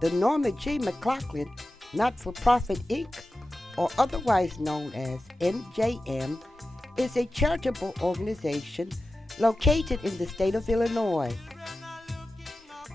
The Norma McLachlan Not-for-Profit Inc., or otherwise known as NJM, is a charitable organization located in the state of Illinois.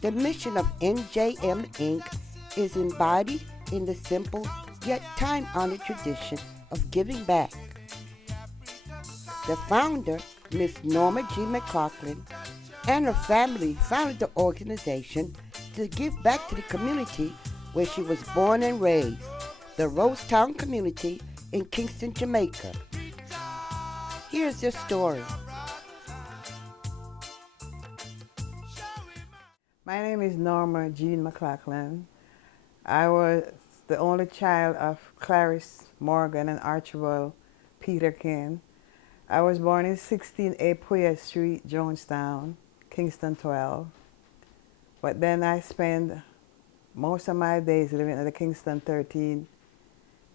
The mission of NJM Inc. is embodied in the simple yet time-honored tradition of giving back. The founder, Miss Norma McLachlan, and her family founded the organization to give back to the community where she was born and raised, the Rosetown community in Kingston, Jamaica. Here's their story. My name is Norma McLachlan. I was the only child of Clarice Morgan and Archibald Peterkin. I was born in 16A Poyer Street, Jonestown, Kingston 12. But then I spent most of my days living in the Kingston 13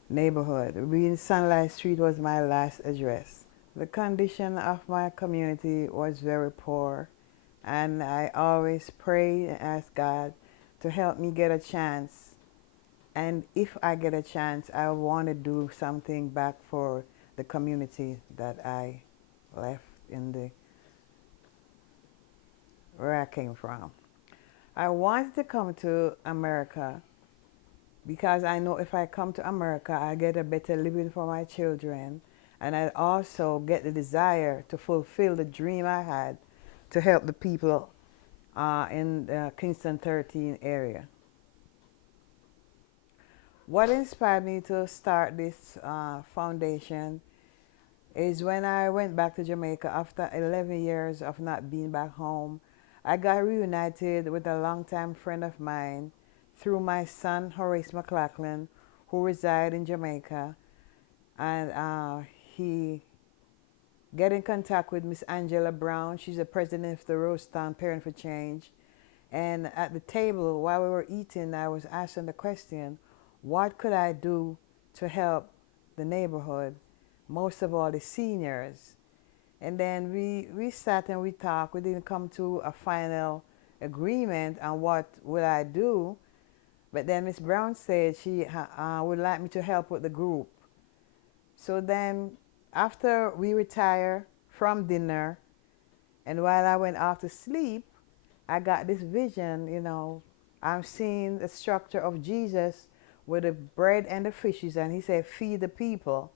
neighborhood. Being Sunlight Street was my last address. The condition of my community was very poor, and I always prayed and asked God to help me get a chance. And if I get a chance, I want to do something back for the community that I left where I came from. I wanted to come to America because I know if I come to America, I get a better living for my children, and I also get the desire to fulfill the dream I had to help the people in the Kingston 13 area. What inspired me to start this foundation is when I went back to Jamaica after 11 years of not being back home. I got reunited with a longtime friend of mine through my son, Horace McLachlan, who resides in Jamaica. And he got in contact with Miss Angela Brown. She's the president of the Rosetown Parent for Change. And at the table, while we were eating, I was asking the question, what could I do to help the neighborhood, most of all the seniors? And then we sat and we talked. We didn't come to a final agreement on what would I do. But then Miss Brown said she would like me to help with the group. So then after we retired from dinner, and while I went off to sleep, I got this vision, I'm seeing the structure of Jesus with the bread and the fishes, and he said, feed the people.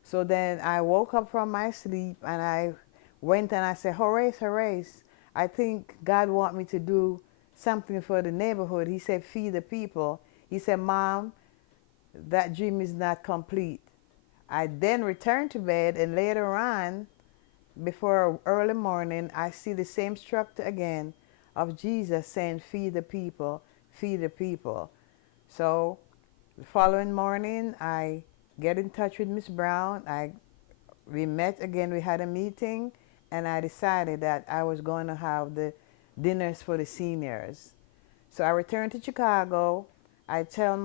So then I woke up from my sleep and I went and I said, Horace, I think God wants me to do something for the neighborhood. He said, feed the people. He said, Mom, that dream is not complete. I then returned to bed, and later on, before early morning, I see the same structure again of Jesus saying, feed the people, feed the people. So the following morning, I get in touch with Miss Brown. We met again, we had a meeting, and I decided that I was going to have the dinners for the seniors. So I returned to Chicago. I tell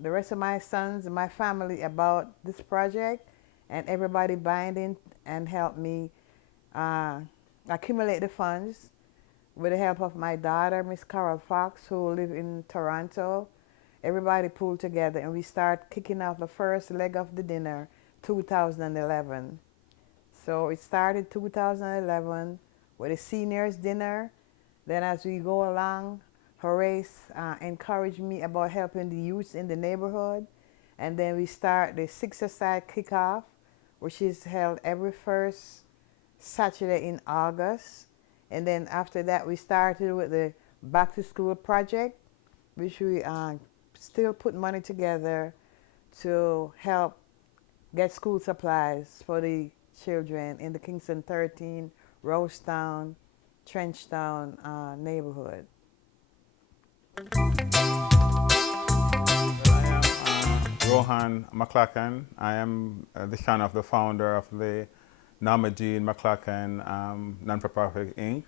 the rest of my sons and my family about this project, and everybody bind in and help me accumulate the funds with the help of my daughter, Miss Carol Fox, who lives in Toronto. Everybody pulled together and we start kicking off the first leg of the dinner, 2011. So it started 2011 with a seniors dinner. Then as we go along, Horace encouraged me about helping the youth in the neighborhood. And then we start the six-a-side kickoff, which is held every first Saturday in August. And then after that, we started with the back to school project, which we still put money together to help get school supplies for the children in the Kingston 13, Rosetown, Trenchtown neighborhood. I am Rohan McLachlan. I am the son of the founder of the Norma McLachlan Non-for-Profit Inc.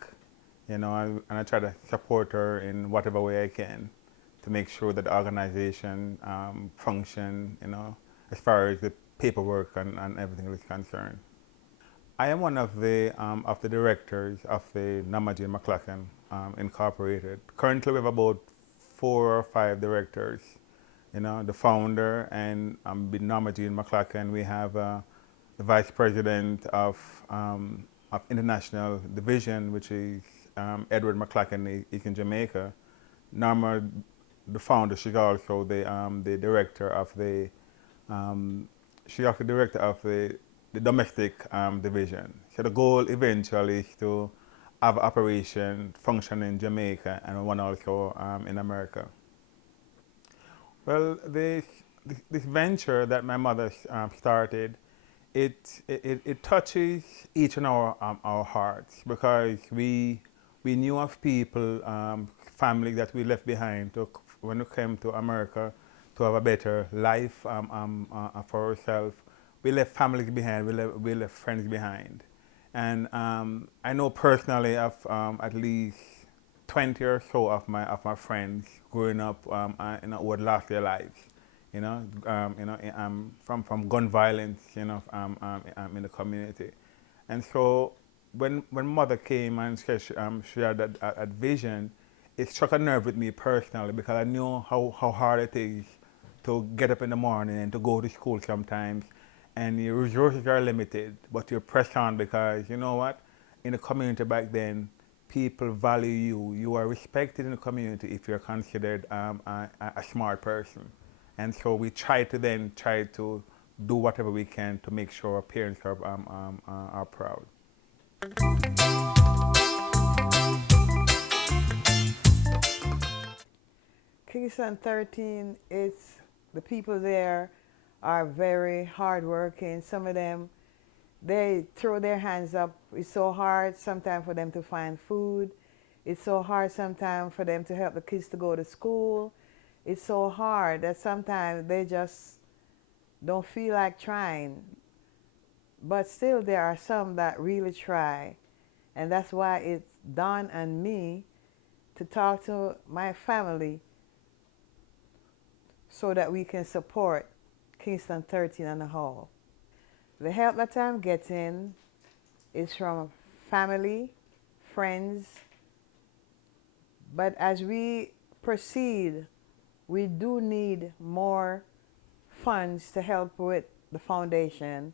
And I try to support her in whatever way I can to make sure that the organization function, as far as the paperwork and everything is concerned. I am one of the directors of the Norma McLachlan Incorporated. Currently, we have about 4 or 5 directors. The founder and Norma McLachlan. We have the vice president of international division, which is Edward McLachlan, he's in Jamaica. Norma, the founder, she's also the director of the the domestic division. So the goal eventually is to have operation function in Jamaica and one also in America. Well, this venture that my mother started, it touches each and our hearts because we knew of people, family that we left behind when we came to America to have a better life for ourselves. We left families behind, we left friends behind. And I know personally of at least 20 or so of my friends growing up who had lost their lives. From gun violence, in the community. And so when mother came and she had that vision, it struck a nerve with me personally because I knew how hard it is to get up in the morning and to go to school sometimes. And your resources are limited, but you're pressed on because you know what? In the community back then, people value you. You are respected in the community if you're considered a smart person. And so we try to do whatever we can to make sure our parents are proud. Kingston 13, the people there are very hardworking. Some of them, they throw their hands up. It's so hard sometimes for them to find food. It's so hard sometimes for them to help the kids to go to school. It's so hard that sometimes they just don't feel like trying. But still there are some that really try. And that's why it's dawned on me to talk to my family so that we can support Kingston 13 on the whole. The help that I'm getting is from family, friends, but as we proceed, we do need more funds to help with the foundation.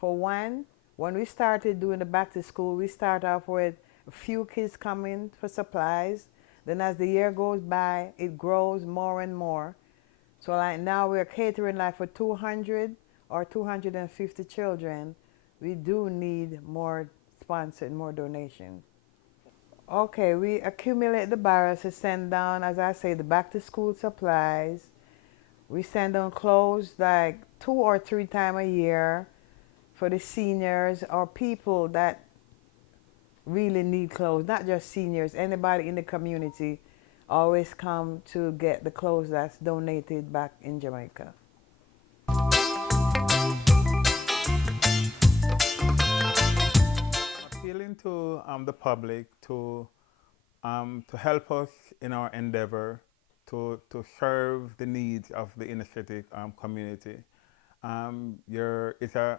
For one, when we started doing the back to school, we start off with a few kids coming for supplies. Then as the year goes by, it grows more and more. So like now we're catering like for 200 or 250 children. We do need more sponsors, more donations. Okay, we accumulate the barrels to send down, as I say, the back to school supplies. We send down clothes like 2 or 3 times a year for the seniors or people that really need clothes, not just seniors, anybody in the community always come to get the clothes that's donated back in Jamaica. Appealing to the public to help us in our endeavor to serve the needs of the inner city community. The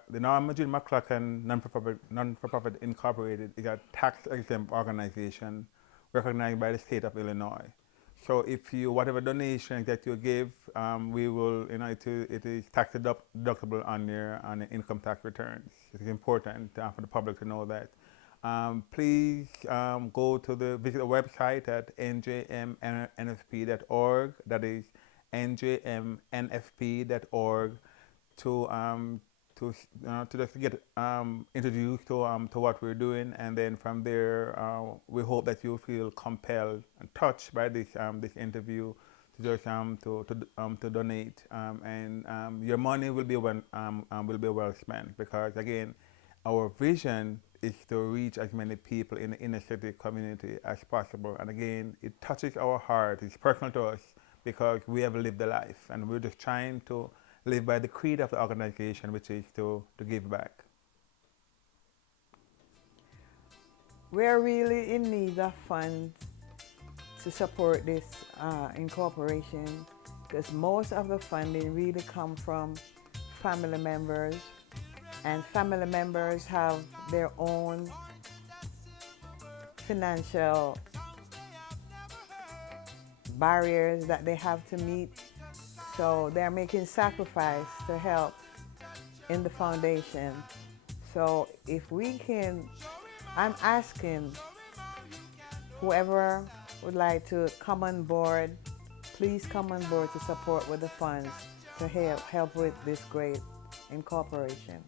Norma McLachlan non-for-profit Incorporated is a tax-exempt organization recognized by the state of Illinois. So if whatever donation that you give, we will, it is tax deductible on your income tax returns. It is important for the public to know that. Please visit the website at njmnfp.org. That is njmnfp.org to just get introduced to what we're doing, and then from there we hope that you feel compelled and touched by this interview to just to donate, and your money will be well spent, because again our vision is to reach as many people in the inner city community as possible, and again it touches our heart. It's personal to us because we have lived the life, and we're just trying to live by the creed of the organization, which is to give back. We're really in need of funds to support this incorporation, because most of the funding really come from family members, and family members have their own barriers that they have to meet. So they're making sacrifice to help in the foundation. So if we can, I'm asking whoever would like to come on board, please come on board to support with the funds to help with this great incorporation.